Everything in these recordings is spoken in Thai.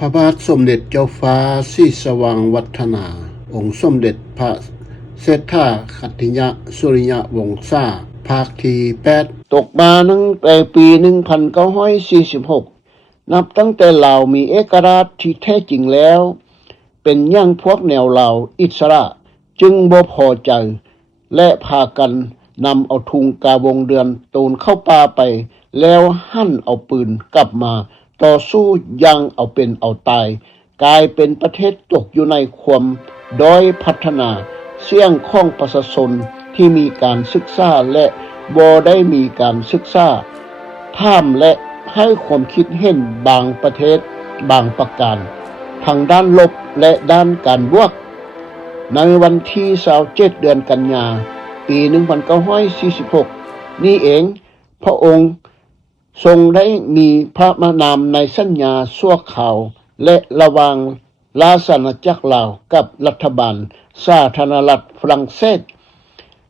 พระบาทสมเด็จเจ้าฟ้าศรีสว่างวัฒนา องค์สมเด็จพระเศรษฐาคัตติยะสุริยวงศาภาคที่8ตกมาตั้งแต่ปี1946นับตั้งแต่ลาวมีเอกราชที่แท้จริงแล้วเป็นอย่างพวกแนวลาวอิสระจึงบ่พอใจและพากันนำเอาทุงกาวงเดือนตูนเข้าป่าไปแล้วหั่นเอาปืนกลับมาต่อสู้ยังเอาเป็นเอาตายกลายเป็นประเทศตกอยู่ในความด้อยพัฒนาเสี่ยงของประชาชนที่มีการศึกษาและบ่ได้มีการศึกษาท่ามและให้ความคิดเห็นบางประเทศบางประการทางด้านลบและด้านการบวกในวันที่27เดือนกันยาปี1946นี่เองพระองค์ทรงได้มีพระนามในสัญญาชั่วคราวและระหว่างราชอาณาจักรลาวกับรัฐบาลสาธารณรัฐฝรั่งเศส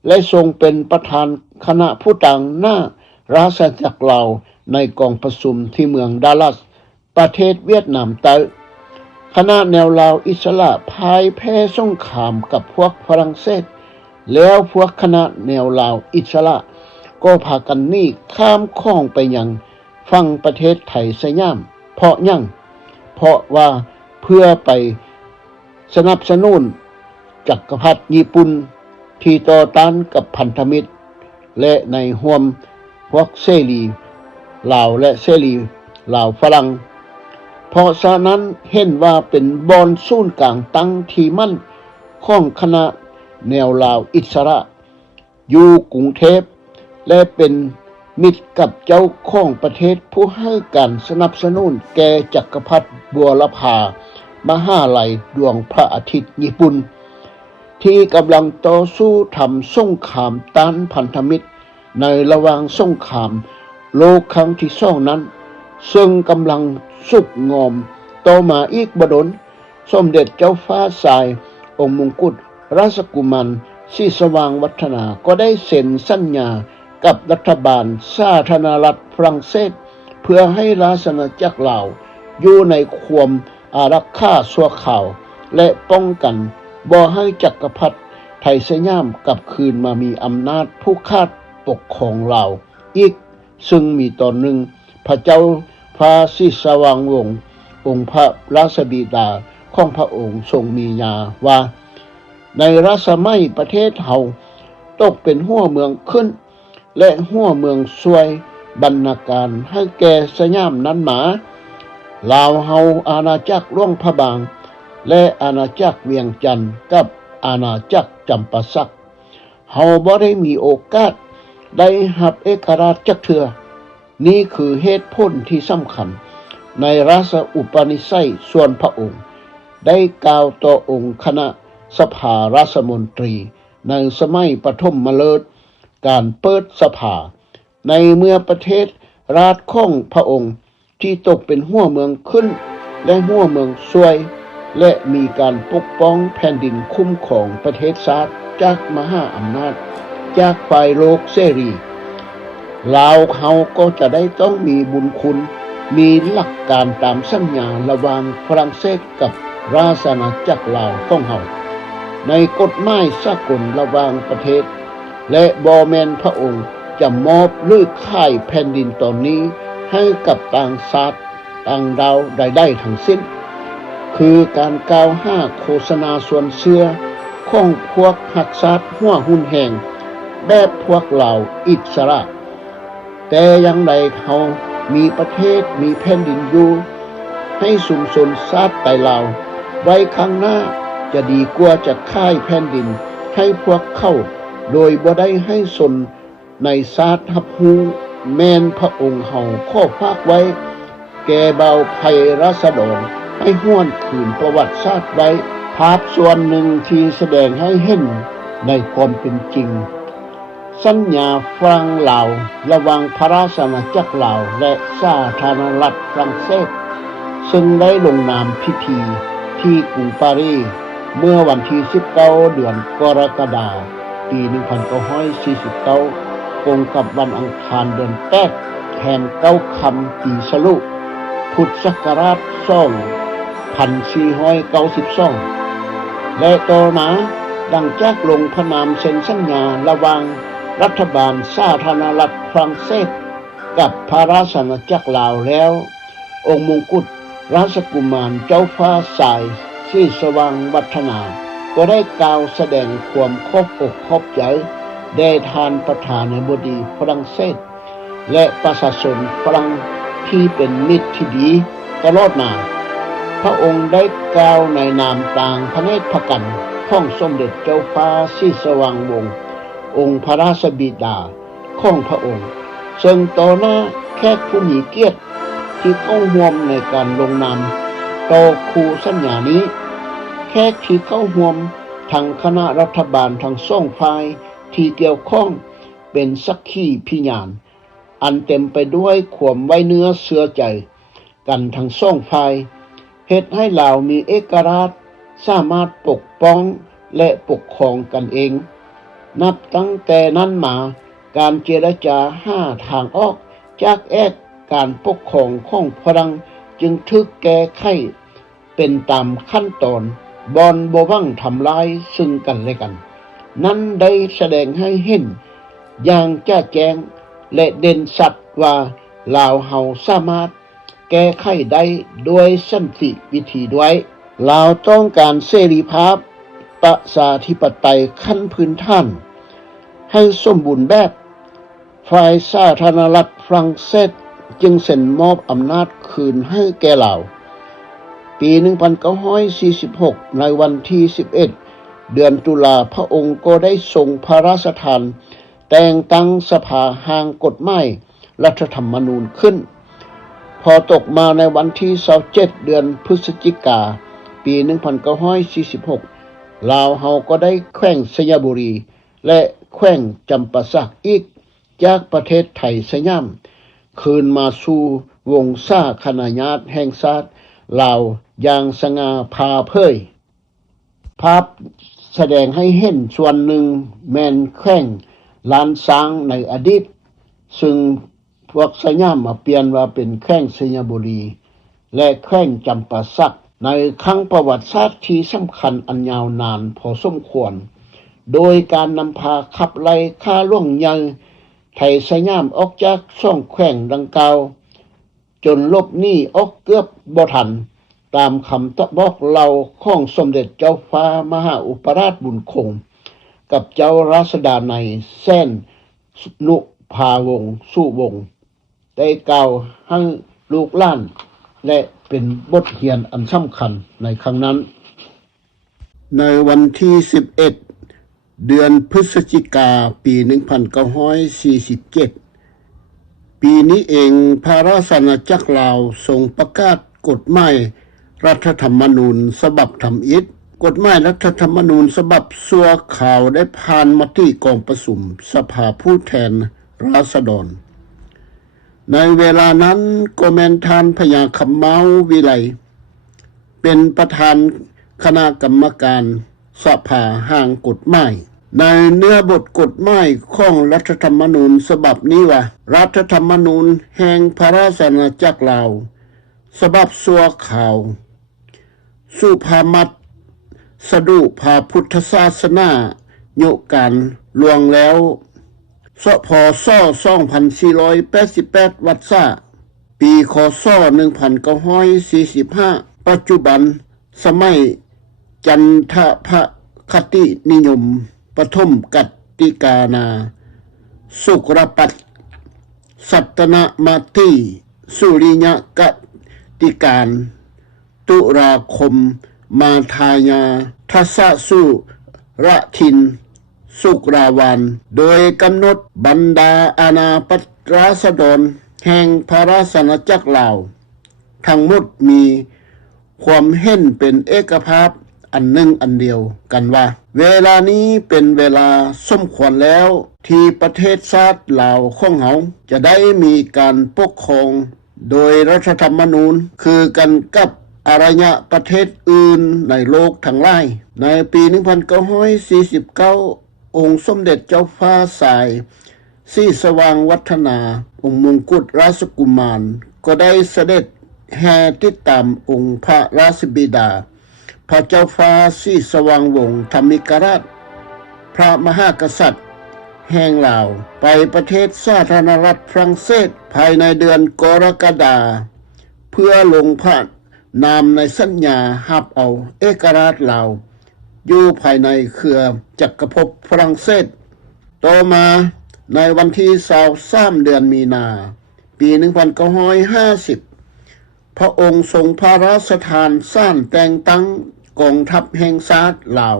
และทรงเป็นประธานคณะผู้ต่างหน้าราชอาณาจักรลาวในกองประชุมที่เมืองดัลลัสประเทศเวียดนามใต้คณะแนวลาวอิสระพ่ายแพ้สงครามกับพวกฝรั่งเศสแล้วพวกคณะแนวลาวอิสระก็พากันหนีข้ามคลองไปยังฝั่งประเทศไทยสยามเพราะว่าเพื่อไปสนับสนุนจักรพรรดิญี่ปุ่นที่ต่อต้านกับพันธมิตรและในห่วมพวกเสรีลาวและเสรีลาวฝรั่งเพราะฉะนั้นเห็นว่าเป็นบอนศูนย์กลางตั้งที่มั่นของคณะแนวลาวอิสระอยู่กรุงเทพและเป็นมิตรกับเจ้าของประเทศผู้ให้การสนับสนุนแก่จักรพรรดิบัวลภามหาลัยดวงพระอาทิตย์ญี่ปุ่นที่กำลังต่อสู้ทำสงครามต้านพันธมิตรในระหว่างสงครามโลกครั้งที่2นั้นซึ่งกำลังสุดงอมต่อมาอีกบ่ดลสมเด็จเจ้าฟ้าสายองค์มงกุฎราชกุมารศรีสว่างวัฒนาก็ได้เซ็นสัญญากับรัฐบาลสาธารณรัฐฝรั่งเศสเพื่อให้ราชอาณาจักรลาวอยู่ในความอารักขาชั่วคราวและป้องกันบ่ให้จักรพรรดิไทยสยามกลับคืนมามีอำนาจผู้คาดปกครองลาวอีกซึ่งมีตอนหนึ่งพระเจ้าฟ้าศรีสว่างวงศ์องค์พระราชบิดาของพระองค์ทรงมีญาว่าในรัชสมัยประเทศเฮาตกเป็นหัวเมืองขึ้นและหัวเมืองซวยบรรณาการให้แก่สยามนั้นหมาลาวเฮาอาณาจักรหลวงพระบางและอาณาจักรเวียงจันทน์กับอาณาจักรจำปาสักเฮาบ่ได้มีโอกาสได้รับเอกราชจักเทื่อนี่คือเหตุผลที่สำคัญในราชอุปนิสัยส่วนพระองค์ได้กล่าวต่อองค์คณะสภาราชมนตรีในสมัยปฐมฤกษ์การเปิดสภาในเมื่อประเทศราชของพระองค์ที่ตกเป็นหัวเมืองขึ้นและหัวเมืองซวยและมีการปกป้องแผ่นดินคุ้มของประเทศชาติจากมหาอำนาจจากฝ่ายโลกเสรีลาวเขาก็จะได้ต้องมีบุญคุณมีหลักการตามสัญญาระหว่างฝรั่งเศสกับราชอาณาจักรลาวของเฮาในกฎหมายสากลระหว่างประเทศและบ่แม่นพระองค์จะมอบหรือค่ายแผ่นดินตอนนี้ให้กับต่างชาติต่างดาวใดๆทั้งสิ้นคือการกล่าวหาโฆษณาส่วนเชื่อของพวกหักชาติหัวหุ่นแห่งแบบพวกเราอิสระแต่อย่างไรเขามีประเทศมีแผ่นดินอยู่ให้สุมสนชาติไทยลาวไว้ข้างหน้าจะดีกว่าจะค่ายแผ่นดินให้พวกเขาโดยบ่ได้ให้สนในชาติรับรู้แม่นพระองค์เฮาขอฝากไว้แก่เบาภัยราษฎรให้ห้วนคืนประวัติศาสตร์ไว้ภาพส่วนหนึ่งที่แสดงให้เห็นในความเป็นจริงสัญญาฝรั่งลาวระหว่างพระราชอาณาจักรลาวและสาธารณรัฐฝรั่งเศสซึ่งได้ลงนามพิธีที่กรุงปารีสเมื่อวันที่19เดือนกรกฎาคมปี1949ตรงกับวันอังคารเดือน8แห่ง9 ค่ำปีฉลูพุทธศักราช 1492และต่อมาดังจากลงพระนามเซ็นสัญญาระหว่างรัฐบาลสาธารณรัฐฝรั่งเศสกับพระราชอาณาจักรลาวแล้วองค์มงกุฎราชกุมารเจ้าฟ้าสายสีสว่างวัฒนาก็ได้กล่าวแสดงความขอบอกขอบใจแด่ท่านประธานาธิบดีฝรั่งเศสและประชาชนฝรั่งที่เป็นมิตรที่ดีตลอดมาพระองค์ได้กล่าวในนามต่างพระเนตรพระกันของสมเด็จเจ้าฟ้าสีสว่างวงศ์องค์พระราชบิดาของพระองค์ซึ่งต่อหน้าแขกผู้มีเกียรติที่เข้าร่วมในการลงนามต่อคู่สัญญานี้แขกที่เข้าร่วมทั้งคณะรัฐบาลทั้งสองฝ่ายที่เกี่ยวข้องเป็นสักขีพยานอันเต็มไปด้วยความไว้เนื้อเชื่อใจกันทั้งสองฝ่ายเฮ็ดให้ลาวมีเอกราชสามารถปกป้องและปกครองกันเองนับตั้งแต่นั้นมาการเจรจาหาทางออกจากการปกครองของฝรั่งจึงถูกแก้ไขเป็นตามขั้นตอนบ่หวังทำลายซึ่งกันและกันนั้นได้แสดงให้เห็นอย่างแจ้งแจ้งและเด่นชัดว่าลาวเฮาสามารถแก้ไขได้ด้วยสันติวิธีด้วยลาวต้องการเสรีภาพประชาธิปไตยขั้นพื้นฐานให้สมบูรณ์แบบฝ่ายสาธารณรัฐฝรั่งเศสจึงเซ็นมอบอำนาจคืนให้แก่ลาวปี 1946 ในวันที่ 11 เดือนตุลาพระองค์ก็ได้ทรงพระราชทานแต่งตั้งสภาห่างกฎหมายรัฐธรรมนูญขึ้นพอตกมาในวันที่ 27 เดือนพฤศจิกาปี 1946 ลาวเฮาก็ได้แขวงสยบุรีและแขวงจำปาสักอีกจากประเทศไทยสยามคืนมาสู่วงสาคณะญาติแห่งชาติลาวอย่างสง่าผ่าเผยภาพแสดงให้เห็นส่วนหนึ่งแม่นแขวงลานช้างในอดีตซึ่งพวกสยามมาเปลี่ยนว่าเป็นแขวงสยบุรีและแขวงจำปาสักในครั้งประวัติศาสตร์ที่สำคัญอันยาวนานพอสมควรโดยการนำพาขับไล่ฆ่าล่วงยังไทยสยามออกจากช่องแขวงดังกล่าวจนลบหนีออกเกือบบ่ทันตามคำบอกเล่าของสมเด็จเจ้าฟ้ามหาอุปราชบุญคงกับเจ้าราษฎาในแสนนุภาวงศ์สุวงศ์ได้กล่าวให้ลูกหลานและเป็นบทเรียนอันสำคัญในครั้งนั้นในวันที่ 11 เดือนพฤศจิกาปี 1947 ปีนี้เองพระราชอาณาจักรลาวทรงประกาศกฎหมายรัฐธรรมนูญฉบับทำอิฐกฎหมายรัฐธรรมนูญฉบับชั่วคราวได้ผ่านมติกองประชุมสภาผู้แทนราษฎรในเวลานั้นก็แม่นท่านพญาคำเมาวิไลเป็นประธานคณะกรรมการสภาห่างกฎหมายในเนื้อบทกฎหมายของรัฐธรรมนูญฉบับนี้ว่ารัฐธรรมนูญแห่งพระราชอาณาจักรลาวฉบับชั่วคราวสุภามัตสดุพาพุทธศาสนาโยการลวงแล้วสพศ2488วัดซ่าปีคศ1945ปัจจุบันสมัยจันทภคตินิยมปฐมกัตติกานาสุกรปัตสัตนมาติสุริยกติการตุราคมมาทายาทัสสุระทินสุกราวันโดยกำหนดบรรดาอาณาประราษฎรแห่งพระราชอาณาจักรลาวทั้งหมดมีความเห็นเป็นเอกภาพอันหนึ่งอันเดียวกันว่าเวลานี้เป็นเวลาสมควรแล้วที่ประเทศชาติลาวของเฮาจะได้มีการปกครองโดยรัฐธรรมนูญคือกันกับอารยประเทศอื่นในโลกทั้งหลายในปี 1949 องค์สมเด็จเจ้าฟ้าสายสีสว่างวัฒนาองค์มงกุฎราชกุมารก็ได้เสด็จ แห่ติดตามองค์พระราชบิดาพระเจ้าฟ้าศรีสว่างวงศ์ธรรมิกราชพระมหากษัตริย์แห่งลาวไปประเทศสาธารณรัฐฝรั่งเศสภายในเดือนกรกฎาคมเพื่อลงพระนามในสัญญารับเอาเอกราชลาวอยู่ภายในเครือจักรภพฝรั่งเศสต่อมาในวันที่23เดือนมีนาปี1950พระองค์ทรงพระราชทานสร้างแต่งตั้งกองทัพแห่งชาติลาว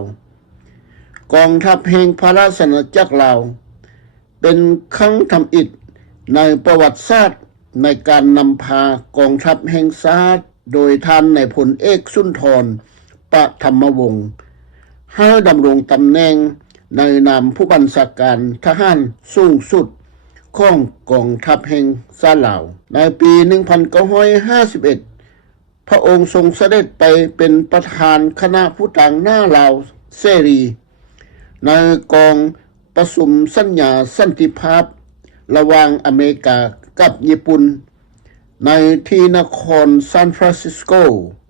กองทัพแห่งพระราชอาณาจักรลาวเป็นครั้งทำอิฐในประวัติศาสตร์ในการนำพากองทัพแห่งชาติโดยท่านในพลเอกสุนทรปฐมวงศ์ให้ดำรงตำแหน่งในนามผู้บัญชาการทหารสูงสุดของกองทัพแห่งชาติลาวในปี1951พระองค์ทรงเสด็จไปเป็นประธานคณะผู้ต่างหน้าลาวเสรีในกองประชุมสัญญาสันติภาพระหว่างอเมริกากับญี่ปุ่นในที่นครซานฟรานซิสโก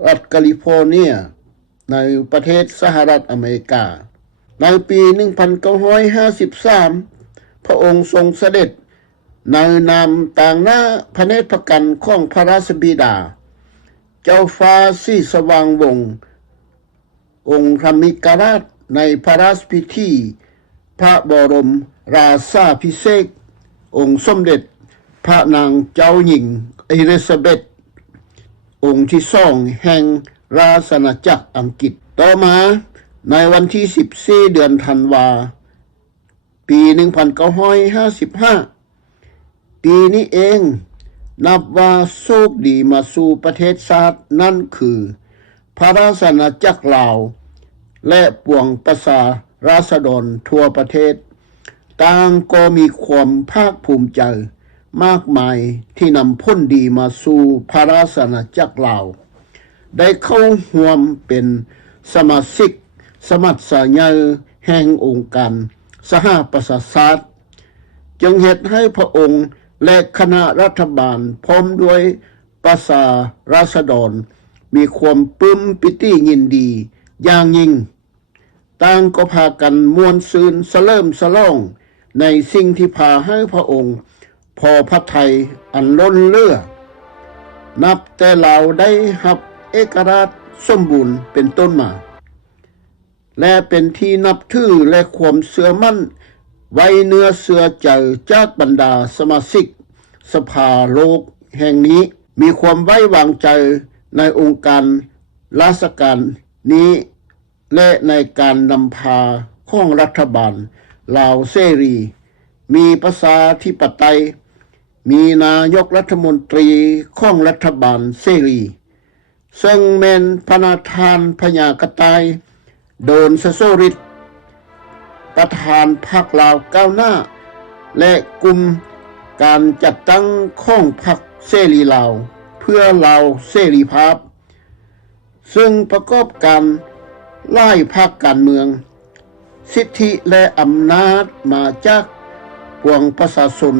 รัฐแคลิฟอร์เนียในประเทศสหรัฐอเมริกาในปี1953พระองค์ทรงเสด็จในนามต่างหน้าพระเนตรพระกันของพระราชบิดาเจ้าฟ้าศรีสว่างวงศ์องค์ธรรมิกราชในพระราชพิธีพระบรมราชาภิเษกองค์สมเด็จพระนางเจ้าหญิงอลิซาเบธองค์ที่2แห่งราชอาณาจักรอังกฤษต่อมาในวันที่14เดือนธันวาปี1955ปีนี้เองนับว่าโชคดีมาสู่ประเทศชาตินั่นคือพระราชอาณาจักรลาวและปวงประชาราษฎรทั่วประเทศต่างก็มีความภาคภูมิใจมากมายที่นำพ้นดีมาสู่พระราชอาณาจักรลาวได้เข้าร่วมเป็นสมาชิกสมัชชาใหญ่แห่งองค์การสหประชาชาติจึงเหตุให้พระองค์และคณะรัฐบาลพร้อมด้วยประชาราษฎรมีความปลื้มปิติยินดีอย่างยิ่งต่างก็พากันม่วนซื่นสะเลิ่มสะล่องในสิ่งที่พาให้พระองค์พอพระทัยอันล้นเลือนับแต่เราได้รับเอกราชสมบูรณ์เป็นต้นมาและเป็นที่นับถือและความเชื่อมั่นไว้เนื้อเชื่อใจจากบรรดาสมาชิกสภาโลกแห่งนี้มีความไว้วางใจในองค์การราชการนี้และในการนำพาของรัฐบาลลาวเสรีมีประชาธิปไตยมีนายกรัฐมนตรีของรัฐบาลเสรีซึ่งแม่นพระนาธานพญากระต่ายโดนสโสริตประธานพรรคลาวก้าวหน้าและกลุ่มการจัดตั้งของพรรคเสรีลาวเพื่อลาวเสรีภาพซึ่งประกอบการไล่พรรคการเมืองสิทธิและอำนาจมาจากปวงประชาชน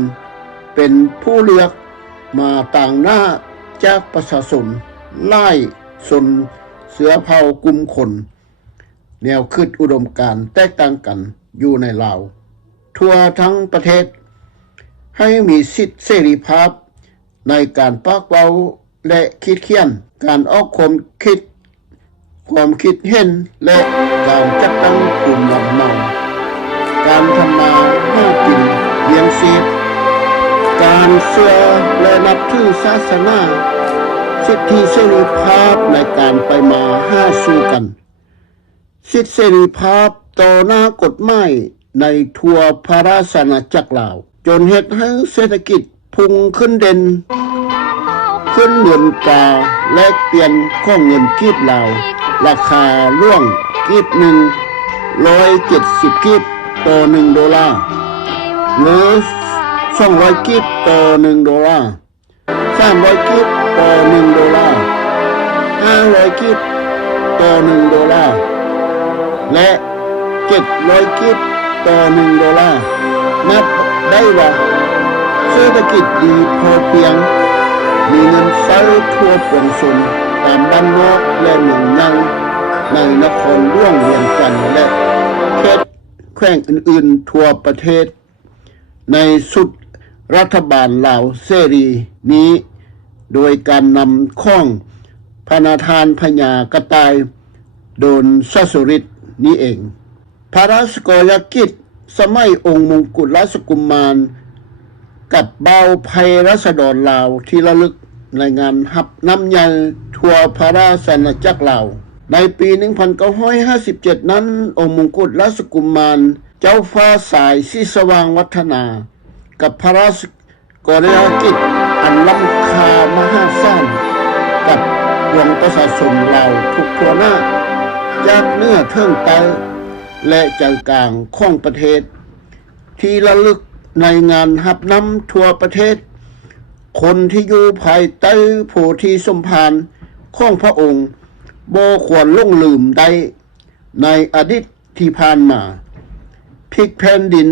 เป็นผู้เลือกมาต่างหน้าจากประชาชนไล่ชนเสือเผ่ากลุ่มคนแนวคิดอุดมการณ์แตกต่างกันอยู่ในลาวทั่วทั้งประเทศให้มีสิทธิเสรีภาพในการปากเว้าและคิดเขียนการออกความคิดเห็นและการจัดตั้งกลุ่มลำเนาการทำมาหากินเลี้ยงชีพการเชื่อและนับถือศาสนาสิทธิเสรีภาพในการไปมาหาสู่กันสิทธิเสรีภาพต่อหน้ากฎหมายในทั่วพระราชอาณาจักรลาวจนเฮ็ดให้เศรษฐกิจพุ่งขึ้นเด่นขึ้นเงินตราแลกเปลี่ยนของเงินกีบลาวราคาล่วงกีบหนึ่ง170กีบต่อ1ดอลลาร์หรือ200กีบต่อ1ดอลลาร์300กีบต่อ1ดอลลาร์500กีบต่อ1ดอลลาร์และ700กีบต่อ1ดอลลาร์นับได้ว่าเศรษฐกิจดีพอเพียง มีเงินใช้ทั่วปวงชนตามบ้านนอกและเมืองยังในนครหลวงเวียงจันทร์และเขตแขวงอื่นๆทั่วประเทศในสุดรัฐบาลลาวเสรีนี้โดยการนำข้องพระนาทานพญากระต่ายโดนสสุริตนี้เองพระราชกรกิจสมัยองค์มงกุฎราชกุมารกับเบาภัยรัษฎรลาวที่ระลึกในงานหับน้ำยันทั่วพระราชอาณาจักรลาวในปี 1957 นั้นองค์มงกุฎราชกุมารเจ้าฟ้าสายสีสว่างวัฒนากับพระราชกรณียกิจอันล้ำค่ามหาศาลกับดวงประชาชนลาวทุกทั่วหน้าจากเหนือเทิงใต้และใจกลางของประเทศที่ระลึกในงานหับน้ำทั่วประเทศคนที่อยู่ภายใต้โพธิสมภารของพระองค์บ่ควรลงลืมได้ในอดีตที่ผ่านมาพลิกแผ่นดิน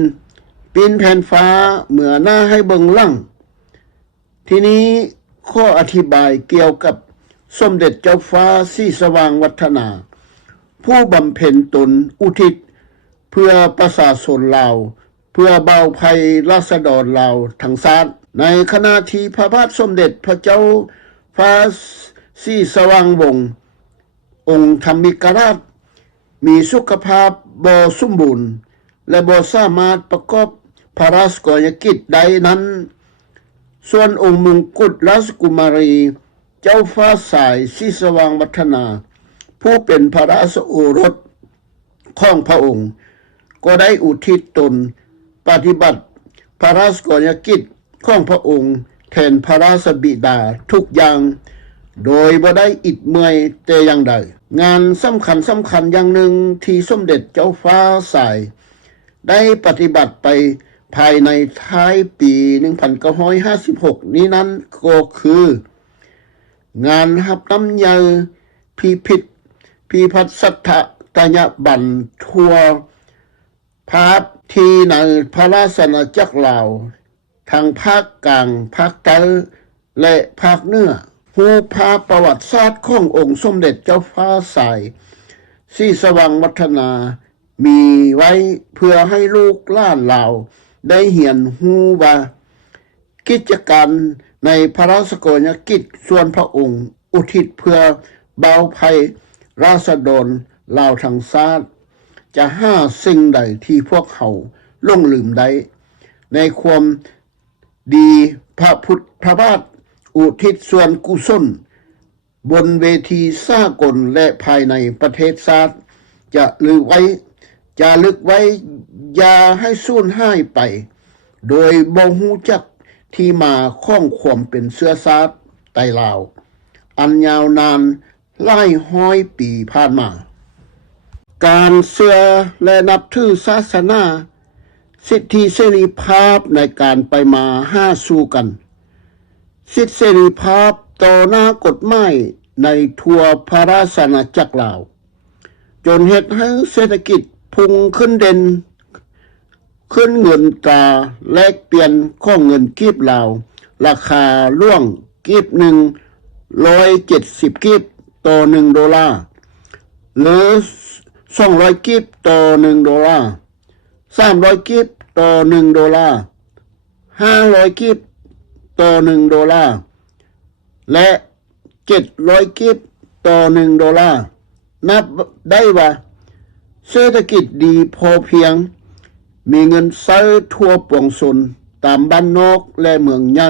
ปีนแผ่นฟ้าเมื่อหน้าให้เบิ่งหลังทีนี้ข้ออธิบายเกี่ยวกับสมเด็จเจ้าฟ้าสีสว่างวัฒนาผู้บำเพ็ญตนอุทิศเพื่อประชาชนลาวเพื่อเบาภัยราษฎรลาวทั้งชาติในขณะที่พระบาทสมเด็จพระเจ้าฟ้าสีสว่างวงศ์องค์ธรรมิกราชมีสุขภาพบ่สมบูรณ์และบ่สามารถประกอบพระราชกรณียกิจใดนั้นส่วนองค์มงกุฎราชกุมารีเจ้าฟ้าสายสีสว่างวัฒนาผู้เป็นพระราชโอรสของพระองค์ก็ได้อุทิศตนปฏิบัติพระราชกรณียกิจของพระองค์แทนพระราชบิดาทุกอย่างโดยบ่ได้อิดเมื่อยแต่อย่างใดงานสำคัญอย่างหนึ่งที่สมเด็จเจ้าฟ้าสายได้ปฏิบัติไปภายในท้ายปี 1956 นี้นั้นก็คืองานหับน้ำยาพิพัฒน์สัทธตยบันทั่วภาคที่ในพระราชอาณาจักรลาวทางภาคกลางภาคใต้และภาคเหนือผู้พาประวัติศาสตร์ขององค์สมเด็จเจ้าฟ้าสายสีสว่างวัฒนามีไว้เพื่อให้ลูกหลานลาวได้เห็นฮู้ว่ากิจการในพระราชกรณียกิจส่วนพระองค์อุทิศเพื่อเบาภัยราษฎรลาวทั้งชาติจะหาสิ่งใดที่พวกเขาลงลืมได้ในความดีพระบาทอุทิศส่วนกุศลบนเวทีสากลและภายในประเทศชาติจะลึกไว้อย่าให้สูญหายไปโดยบ่ฮู้จักที่มาของความเป็นเชื้อชาติไต้ลาวอันยาวนานหลายร้อยปีผ่านมาการเชื่อและนับถือศาสนาสิทธิเสรีภาพในการไปมาหาสู่กันสิทธิเสรีภาพต่อหน้ากฎหมายในทั่วพระราชอาณาจักรลาวจนเฮ็ดให้เศรษฐกิจพุ่งขึ้นเด่นขึ้นเงินตราแลกเปลี่ยนของเงินกีบลาวราคาล่วงกีบหนึ่ง170กีบต่อ1 ดอลลาร์หรือ200กีบต่อ1 ดอลลาร์300กีบต่อ1 ดอลลาร์500กีบต่อ1 ดอลลาร์และ700กีบต่อ1 ดอลลาร์นับได้ว่าเศรษฐกิจดีพอเพียงมีเงินใช้ทั่วปวงชนตามบ้านนอกและเมืองใหญ่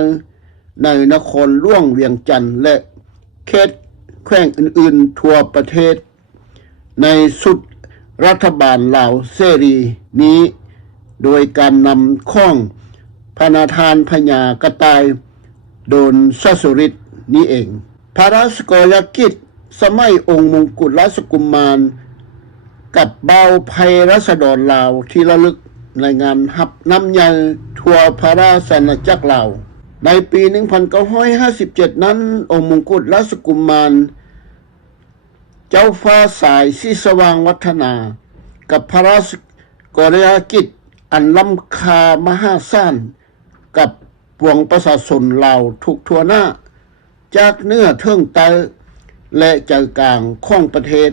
ในนครหลวงเวียงจันทร์และเขตแขวงอื่นๆทั่วประเทศในสุดรัฐบาลลาวเสรีนี้โดยการนำข้องพระนาทานพญากระต่ายโดนสสุริตนี้เองพระราชกรณียกิจสมัยองค์มงกุฎราชกุมารกับเบาภัยราษฎรลาวที่ระลึกในงานหับน้ำยาทั่วพระราชอาณาจักรลาวในปี 1957 นั้นองค์มงกุฎราชกุมารเจ้าฟ้าสายสีสว่างวัฒนากับพระราชกรณียกิจอันล้ำค่ามหาศาลกับปวงประชาชนลาวทุกทั่วหน้า จากเนื้อเทิงใต้และใจกลางของประเทศ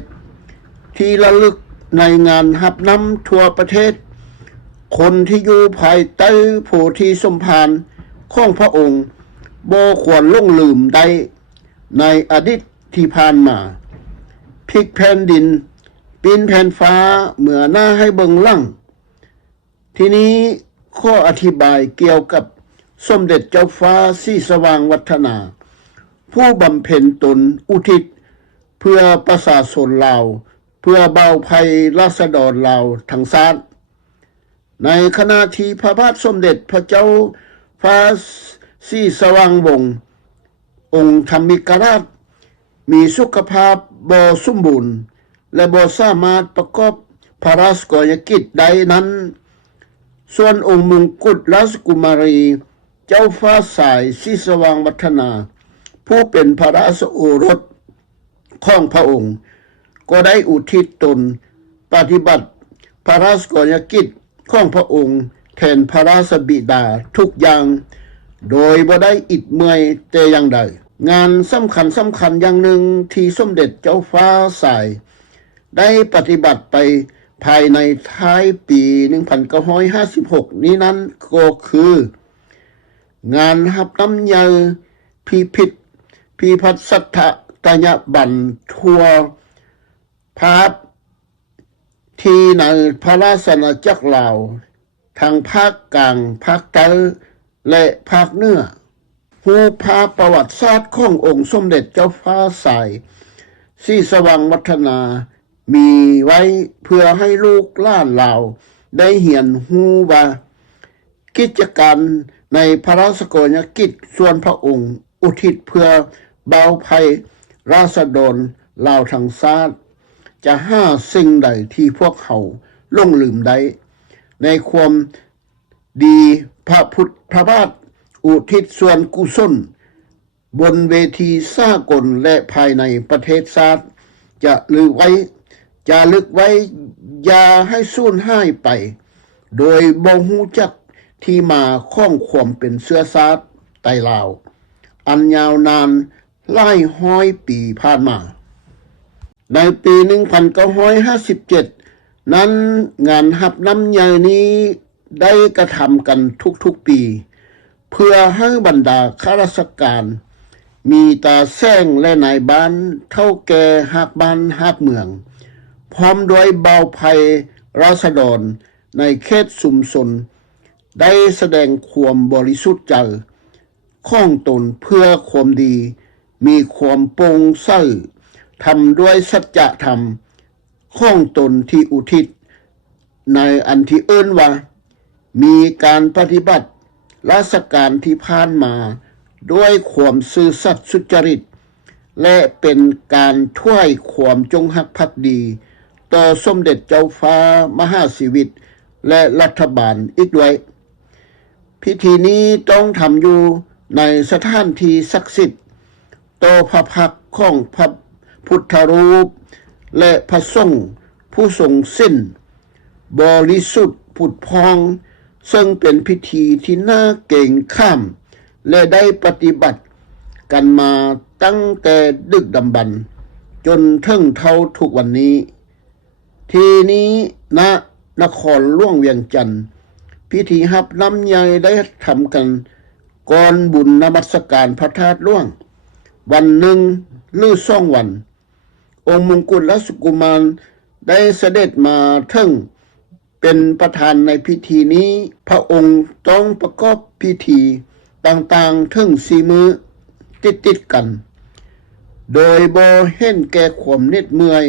ที่ระลึกในงานหับน้ำทั่วประเทศคนที่อยู่ภายใต้โพธิสมภารของพระองค์บ่ควรลงลืมได้ในอดีตที่ผ่านมาพลิกแผ่นดินปีนแผ่นฟ้าเมื่อหน้าให้เบิ่งหลังทีนี้ข้ออธิบายเกี่ยวกับสมเด็จเจ้าฟ้าศรีสว่างวัฒนาผู้บำเพ็ญตนอุทิศเพื่อประชาชนลาวเพื่อเบาภัยราษฎรลาวทั้งชาติในขณะที่พระบาทสมเด็จพระเจ้าฟ้าศรีสว่างวงศ์องค์ธรรมิกราชมีสุขภาพบ่สมบูรณ์และบ่สามารถประกอบพระราชกรณียกิจใดนั้นส่วนองค์มงกุฎราชกุมารีเจ้าฟ้าสายศรีสว่างวัฒนาผู้เป็นพระราชโอรสของพระองค์ก็ได้อุทิศตนปฏิบัติพระราชกรณียกิจของพระองค์แทนพระราชบิดาทุกอย่างโดยบ่ได้อิดเมื่อยแต่อย่างใดงานสำคัญอย่างหนึ่งที่สมเด็จเจ้าฟ้าสายได้ปฏิบัติไปภายในท้ายปี1956นี้นั้นก็คืองานรับน้ำยาพิพัฒน์สัทธตยบันทั่วภาคที่ในพระราชอาณาจักรลาวทางภาคกลางภาคใต้และภาคเหนือผู้พาประวัติศาสตร์ขององค์สมเด็จเจ้าฟ้าสายศรีสว่างวัฒนามีไว้เพื่อให้ลูกหลานลาวได้เห็นฮู้ว่ากิจการในพระราชกรณียกิจส่วนพระองค์อุทิศเพื่อเบาภัยราษฎรลาวทั้งชาติจะหาสิ่งใดที่พวกเขาลงลืมได้ในความดีพระบาทอุทิศส่วนกุศลบนเวทีสากลและภายในประเทศชาติจะลึกไว้อย่าให้สูญหายไปโดยบ่ฮู้จักที่มาของความเป็นเชื้อชาติไทยลาวอันยาวนานหลายร้อยปีผ่านมาในปี1957นั้นงานหับน้ำใหญ่นี้ได้กระทำกันทุกๆปีเพื่อให้บรรดาข้าราชการมีตาแซงและนายบ้านเท่าแก่หักบ้านหักเมืองพร้อมด้วยเบาภัยราษฎรในเขตชุมชนได้แสดงความบริสุทธิ์ใจของตนเพื่อความดีมีความโปร่งใสทำด้วยสัจธรรมของตนที่อุทิศในอันที่เอิ้นว่ามีการปฏิบัติราชการที่ผ่านมาด้วยความซื่อสัตย์สุจริตและเป็นการถ้วยความจงรักภักดีต่อสมเด็จเจ้าฟ้ามหาชีวิตและรัฐบาลอีกด้วยพิธีนี้ต้องทำอยู่ในสถานที่ศักดิ์สิทธิ์ต่อพระพักตร์ของพระพุทธรูปและพระสงฆ์ผู้ทรงสิ้นบริสุทธิ์ผุดพองซึ่งเป็นพิธีที่น่าเกรงข้ามและได้ปฏิบัติกันมาตั้งแต่ดึกดำบรรพ์จนถึงเท่าทุกวันนี้ทีนี้ณนครหลวงเวียงจันทน์พิธีหับน้ำใหญ่ได้ทำกันก่อนบุญนมัสการพระธาตุหลวงวันหนึ่งหรือ2 วันองค์มงกุฎราชกุมารได้เสด็จมาถึงเป็นประธานในพิธีนี้พระองค์ต้องประกอบพิธีต่างๆถึง4 มื้อติดกันโดยบ่เห็นแก่ความเหน็ดเมื่อย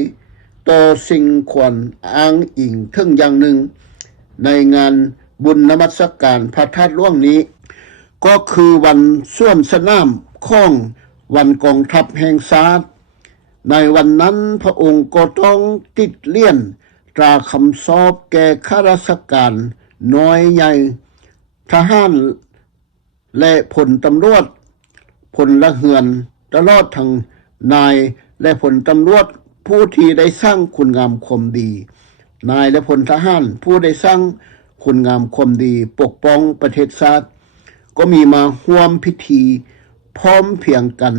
ต่อสิ่งควรอ้างอิงถึงอย่างหนึ่งในงานบุญนมัสการพระธาตุหลวงนี้ก็คือวันสวนสนามของวันกองทัพแห่งชาติในวันนั้นพระองค์ก็ต้องติดเลี่ยนตราคำสอบแก่ข้าราชการน้อยใหญ่ทหารและพลตำรวจพลเรือนตลอดทั้งนายและพลตำรวจผู้ที่ได้สร้างคุณงามความดีนายและพลทหารผู้ได้สร้างคุณงามความดีปกป้องประเทศชาติก็มีมาร่วมพิธี พร้อมเพียงกัน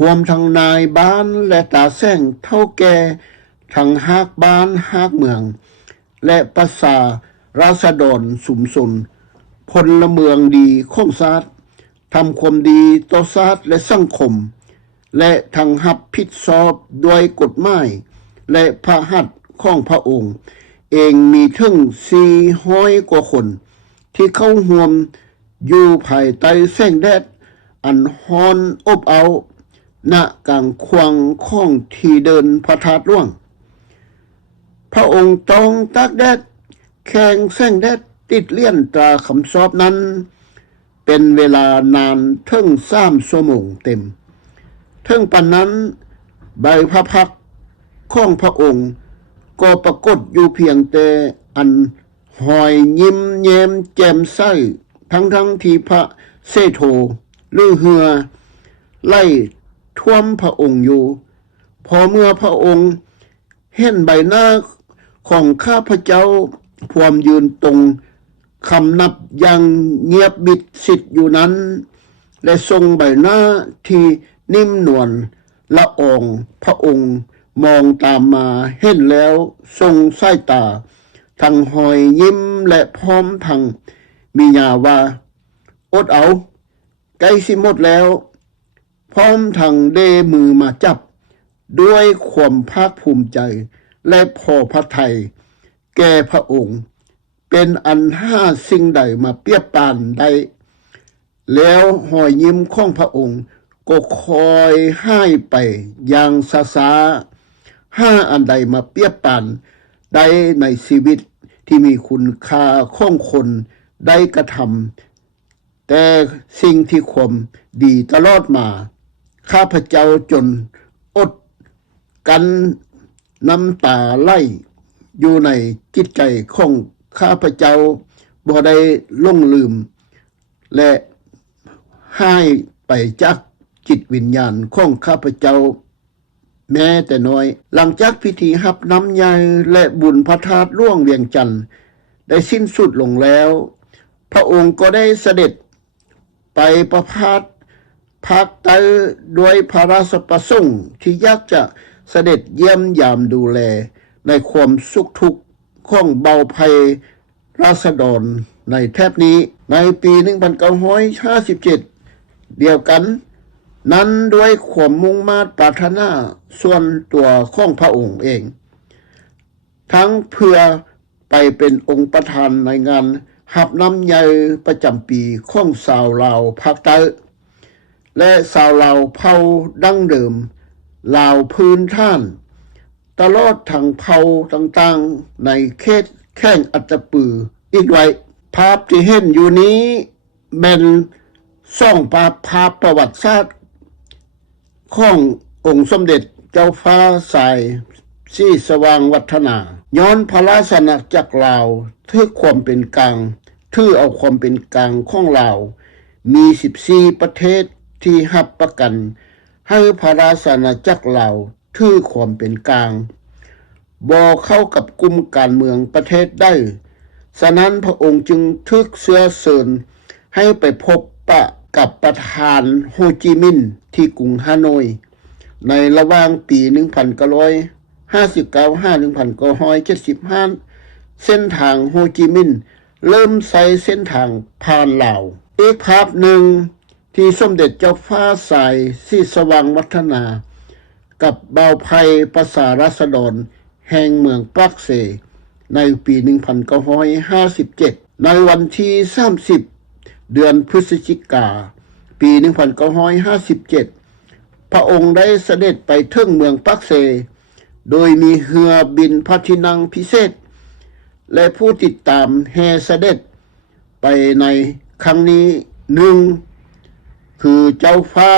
รวมทั้งนายบ้านและตาแซงเท่าแก่ทั้งฮากบ้านฮากเมืองและประชาราษฎรสุมสนพลเมืองดีของชาติทำความดีต่อชาติและสังคมและทั้งรับผิดชอบด้วยกฎหมายและพระหัตถ์ของพระองค์เองมีถึง400กว่าคนที่เข้าร่วมอยู่ภายใต้แสงแดดอันร้อนอบอ้าวณกลางควางของที่เดินพระธาตุหลวงพระองค์ต้องตากแดดแข่งแสงแดดติดเลี่ยนตราคำสอบนั้นเป็นเวลานานถึง3 ชั่วโมงเต็มถึงปานนั้นใบพระพักตร์ของพระองค์ก็ปรากฏอยู่เพียงแต่อันหอยยิ้มแย้มแจ่มใสทั้งที่พระเสโธหรือเหือไล่ท่วมพระองค์อยู่พอเมื่อพระองค์เห็นใบหน้าของข้าพเจ้าพวมยืนตรงคำนับยังเงียบบิดสิทธิ์อยู่นั้นและทรงใบหน้าที่นิ่มนวลละอองพระองค์มองตามมาเห็นแล้วทรงสายตาทั้งหอยยิ้มและพร้อมทั้งมีญาว่าอดเอาใกล้สิหมดแล้วพร้อมทั้งเดมือมาจับด้วยความภาคภูมิใจและพอพระทัยแก่พระองค์เป็นอันห้าสิ่งใดมาเปรียบปานใดแล้วหอยยิ้มของพระองค์ก็คอยให้ไปอย่างช้าๆห้าอันใดมาเปรียบปานใดในชีวิตที่มีคุณค่าของคนได้กระทำแต่สิ่งที่ความดีตลอดมาข้าพเจ้าจนอดกันน้ำตาไหลอยู่ในจิตใจของข้าพเจ้าบ่ได้ล่งลืมและให้ไปจากจิตวิญญาณของข้าพเจ้าแม้แต่น้อยหลังจากพิธีรับน้ำใยและบุญพระธาตุหลวงเวียงจันทน์ได้สิ้นสุดลงแล้วพระองค์ก็ได้เสด็จไปประพาสภาคใต้ด้วยพระราชประสงค์ที่อยากจะเสด็จเยี่ยมยามดูแลในความสุขทุกข์ของเบาภัยราษฎรในแถบนี้ในปี 1957 เดียวกันนั้นด้วยความมุ่งมา่ปรารถนาส่วนตัวของพระองค์เองทั้งเพื่อไปเป็นองค์ประธานในงานรับน้ำใยประจำปีของชาวลาวภาคใต้และชาวลาวเผ่าดั้งเดิมลาวพื้นท่านตลอดทั้งเผ่าต่างๆในเขตแข้งอัตตปืออีกไว้ภาพที่เห็นอยู่นี้เป็นซ่องภาพประวัติศาสตร์ขององค์สมเด็จเจ้าฟ้าสายศรีสว่างวัฒนาย้อนพระราชอาณาจักรลาวถือความเป็นกลางถือเอาความเป็นกลางของลาวมี14ประเทศที่รับประกันให้พระราชอาณาจักรลาวถือความเป็นกลางบ่เข้ากับกลุ่มการเมืองประเทศได้ฉะนั้นพระองค์จึงทึกเชื้อเชิญให้ไปพบปะกับประธานโฮจิมินห์ที่กรุงฮานอยในระหว่างปี 1959-1975 เส้นทางโฮจิมินห์เริ่มใช้เส้นทางผ่านลาวอีกภาพหนึ่งที่สมเด็จเจ้าฟ้าสายศรีสว่างวัฒนากับบ่าวไพประชาราษฎรแห่งเมืองปากเสในปี 1957 ในวันที่ 30 เดือนพฤศจิกาปี 1957 พระองค์ได้เสด็จไปถึงเมืองปากเสโดยมีเรือบินพระที่นั่งพิเศษและผู้ติดตามแห่เสด็จไปในครั้งนี้หนึ่งคือเจ้าฟ้า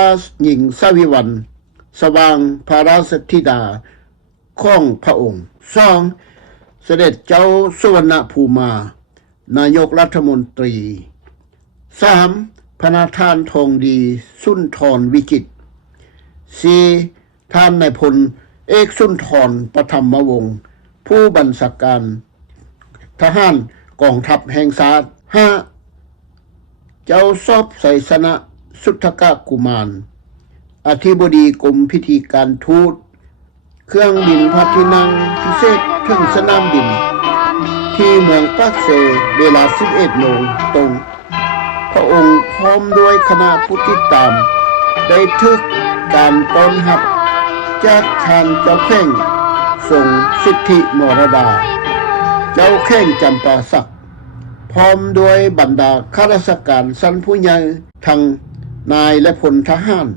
หญิงสวิวรรณสว่างพระราชธิดาของพระองค์สองเสด็จเจ้าสุวรรณภูมานายกรัฐมนตรี3พระนาทานทองดีสุนทรวิจิตร4ท่านนายพลเอกสุนทรปฐมวงศ์ผู้บัญชาการทหารกองทัพแห่งชาติ5เจ้าซอบไสสนะ สุทธกกุมารอธิบดีกรมพิธีการทูตเครื่องบินพระที่นั่งพิเศษถึงสนามบินที่เมืองปากเซเวลา 11 โมงตรง พระองค์พร้อมด้วยคณะผู้ติดตามได้ทึกการต้อนรับจากท่านเจ้าแข้งทรงสิทธิมรดาเจ้าแข้งจำปาสักพร้อมด้วยบรรดาข้าราชการชั้นผู้ใหญ่ทั้งนายและพลทหาร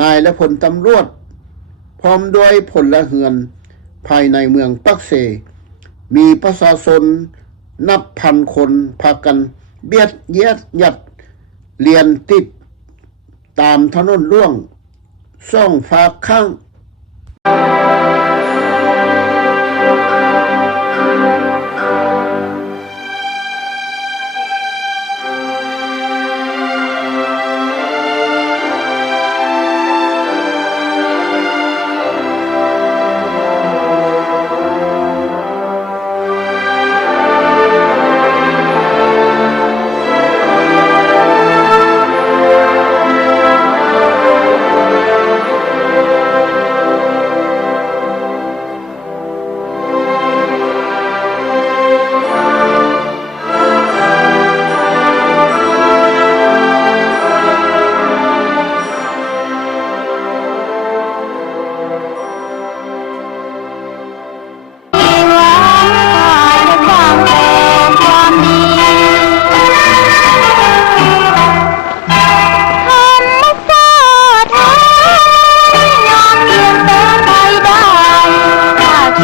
นายและพลตำรวจพร้อมด้วยพลเรือนภายในเมืองปักเซมีประชาชนนับพันคนพากันเบียดเยียดยัดเรียนติดตามถนนหลวงซ่องฝากข้าง